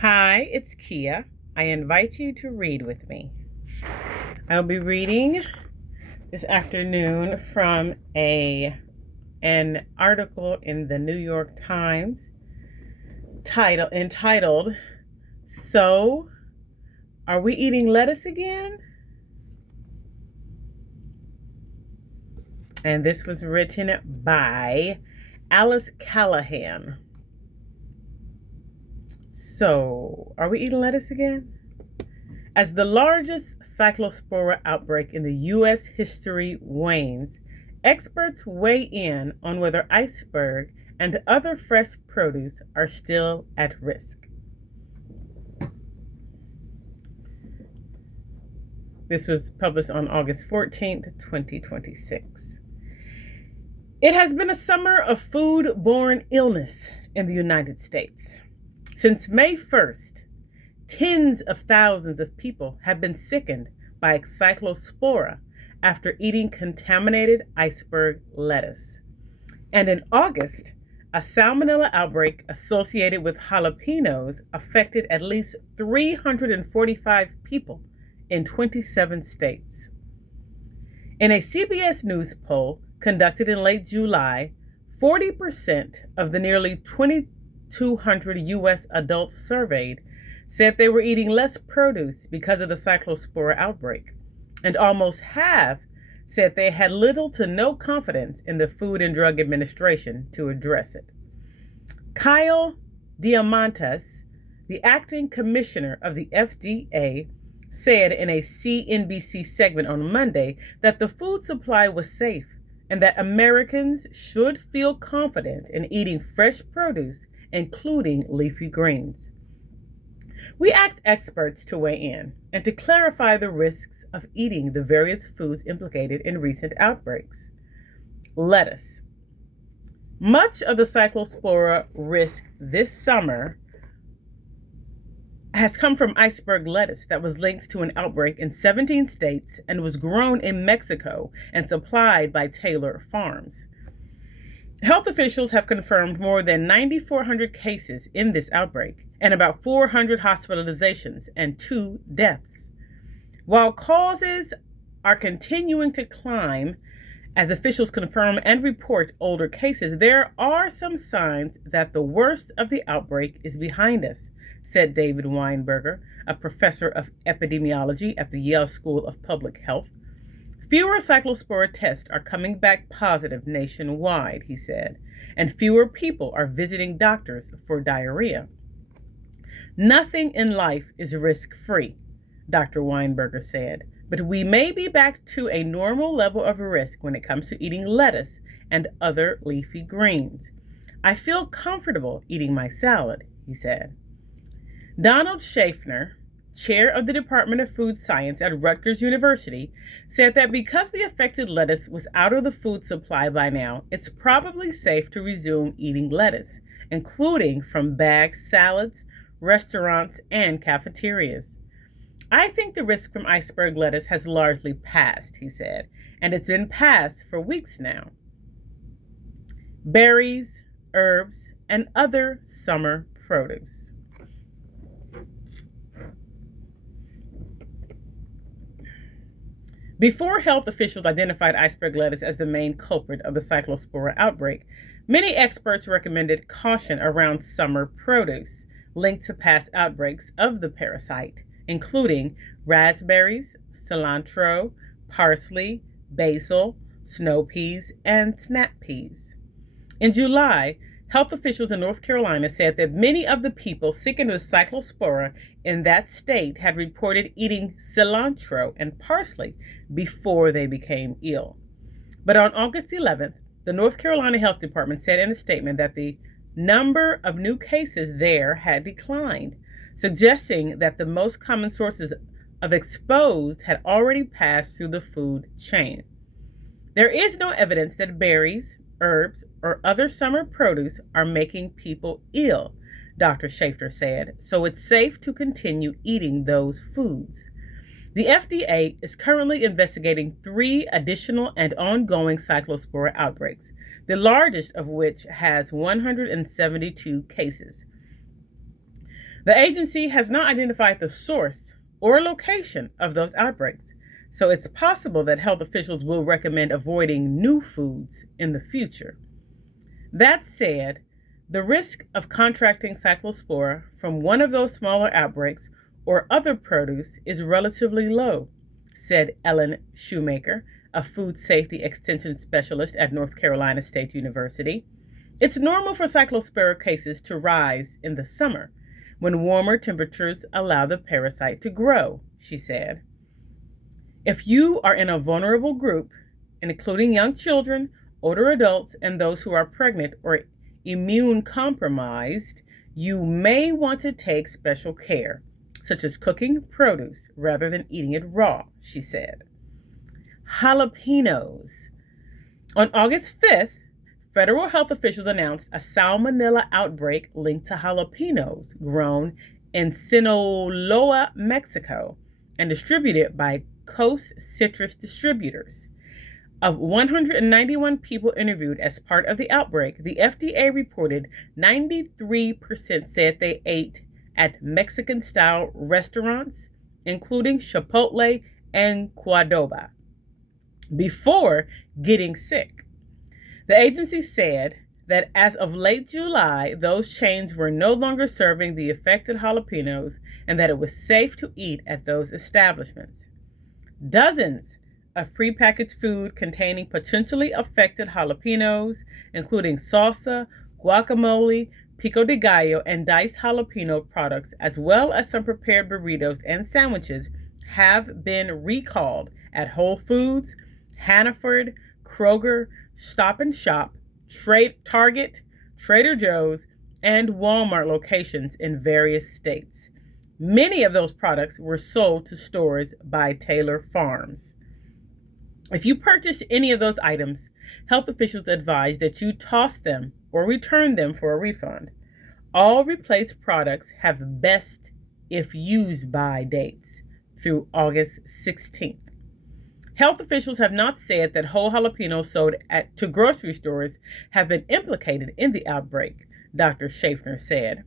Hi, it's Kia. I invite you to read with me. I'll be reading this afternoon from an article in the New York Times entitled, "So, Are We Eating Lettuce Again?" And this was written by Alice Callahan. So, are we eating lettuce again? As the largest cyclospora outbreak in the U.S. history wanes, experts weigh in on whether iceberg and other fresh produce are still at risk. This was published on August 14th, 2026. It has been a summer of food-borne illness in the United States. Since May 1st, tens of thousands of people have been sickened by cyclospora after eating contaminated iceberg lettuce. And in August, a salmonella outbreak associated with jalapenos affected at least 345 people in 27 states. In a CBS News poll conducted in late July, 40% of the nearly 2,200 U.S. adults surveyed said they were eating less produce because of the cyclospora outbreak, and almost half said they had little to no confidence in the Food and Drug Administration to address it. Kyle Diamantis, the acting commissioner of the FDA, said in a CNBC segment on Monday that the food supply was safe and that Americans should feel confident in eating fresh produce, including leafy greens. We asked experts to weigh in and to clarify the risks of eating the various foods implicated in recent outbreaks. Lettuce. Much of the cyclospora risk this summer has come from iceberg lettuce that was linked to an outbreak in 17 states and was grown in Mexico and supplied by Taylor Farms. Health officials have confirmed more than 9,400 cases in this outbreak and about 400 hospitalizations and 2 deaths. While causes are continuing to climb as officials confirm and report older cases, there are some signs that the worst of the outbreak is behind us, said David Weinberger, a professor of epidemiology at the Yale School of Public Health. Fewer cyclospora tests are coming back positive nationwide, he said, and fewer people are visiting doctors for diarrhea. Nothing in life is risk-free, Dr. Weinberger said, but we may be back to a normal level of risk when it comes to eating lettuce and other leafy greens. I feel comfortable eating my salad, he said. Donald Schaffner, chair of the Department of Food Science at Rutgers University, said that because the affected lettuce was out of the food supply by now, it's probably safe to resume eating lettuce, including from bagged salads, restaurants, and cafeterias. I think the risk from iceberg lettuce has largely passed, he said, and it's been passed for weeks now. Berries, herbs, and other summer produce. Before health officials identified iceberg lettuce as the main culprit of the cyclospora outbreak, many experts recommended caution around summer produce linked to past outbreaks of the parasite, including raspberries, cilantro, parsley, basil, snow peas, and snap peas. In July, health officials in North Carolina said that many of the people sickened with cyclospora in that state had reported eating cilantro and parsley before they became ill. But on August 11th, the North Carolina Health Department said in a statement that the number of new cases there had declined, suggesting that the most common sources of exposed had already passed through the food chain. There is no evidence that berries, herbs, or other summer produce are making people ill, Dr. Schaffner said, so it's safe to continue eating those foods. The FDA is currently investigating 3 additional and ongoing cyclospora outbreaks, the largest of which has 172 cases. The agency has not identified the source or location of those outbreaks, so it's possible that health officials will recommend avoiding new foods in the future. That said, the risk of contracting cyclospora from one of those smaller outbreaks or other produce is relatively low, said Ellen Shoemaker, a food safety extension specialist at North Carolina State University. It's normal for cyclospora cases to rise in the summer when warmer temperatures allow the parasite to grow, she said. If you are in a vulnerable group, including young children, older adults, and those who are pregnant or immune compromised, you may want to take special care, such as cooking produce rather than eating it raw, she said. Jalapenos. On August 5th, federal health officials announced a salmonella outbreak linked to jalapenos grown in Sinaloa, Mexico, and distributed by Coast Citrus Distributors. Of 191 people interviewed as part of the outbreak, the FDA reported 93% said they ate at Mexican-style restaurants, including Chipotle and Qdoba, before getting sick. The agency said that as of late July, those chains were no longer serving the affected jalapenos and that it was safe to eat at those establishments. Dozens of prepackaged food containing potentially affected jalapenos, including salsa, guacamole, pico de gallo, and diced jalapeno products, as well as some prepared burritos and sandwiches, have been recalled at Whole Foods, Hannaford, Kroger, Stop and Shop, Target, Trader Joe's, and Walmart locations in various states. Many of those products were sold to stores by Taylor Farms. If you purchase any of those items, health officials advise that you toss them or return them for a refund. All replaced products have best if used by dates through August 16th. Health officials have not said that whole jalapenos sold to grocery stores have been implicated in the outbreak, Dr. Schaffner said.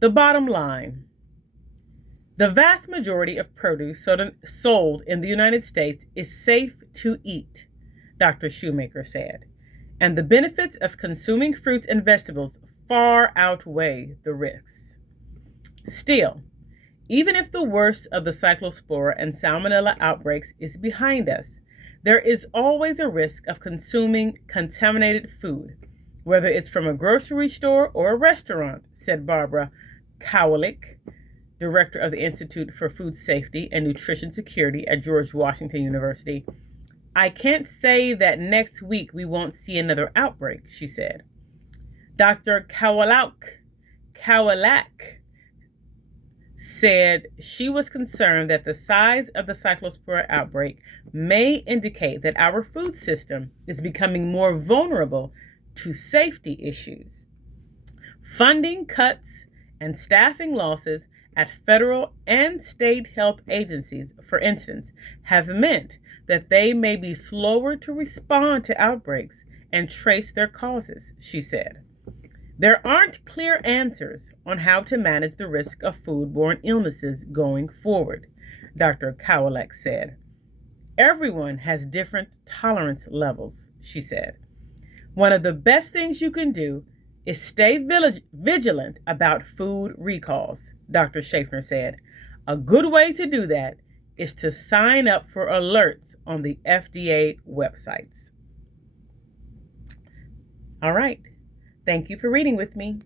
The bottom line: the vast majority of produce sold in the United States is safe to eat, Dr. Shoemaker said, and the benefits of consuming fruits and vegetables far outweigh the risks. Still, even if the worst of the cyclospora and salmonella outbreaks is behind us, there is always a risk of consuming contaminated food, whether it's from a grocery store or a restaurant, said Barbara Kowalik, director of the Institute for Food Safety and Nutrition Security at George Washington University. I can't say that next week we won't see another outbreak, she said. Dr. Kowalik said she was concerned that the size of the cyclospora outbreak may indicate that our food system is becoming more vulnerable to safety issues. Funding cuts and staffing losses at federal and state health agencies, for instance, have meant that they may be slower to respond to outbreaks and trace their causes, she said. There aren't clear answers on how to manage the risk of foodborne illnesses going forward, Dr. Kowalik said. Everyone has different tolerance levels, she said. One of the best things you can do is stay vigilant about food recalls, Dr. Schaffner said. A good way to do that is to sign up for alerts on the FDA websites. All right. Thank you for reading with me.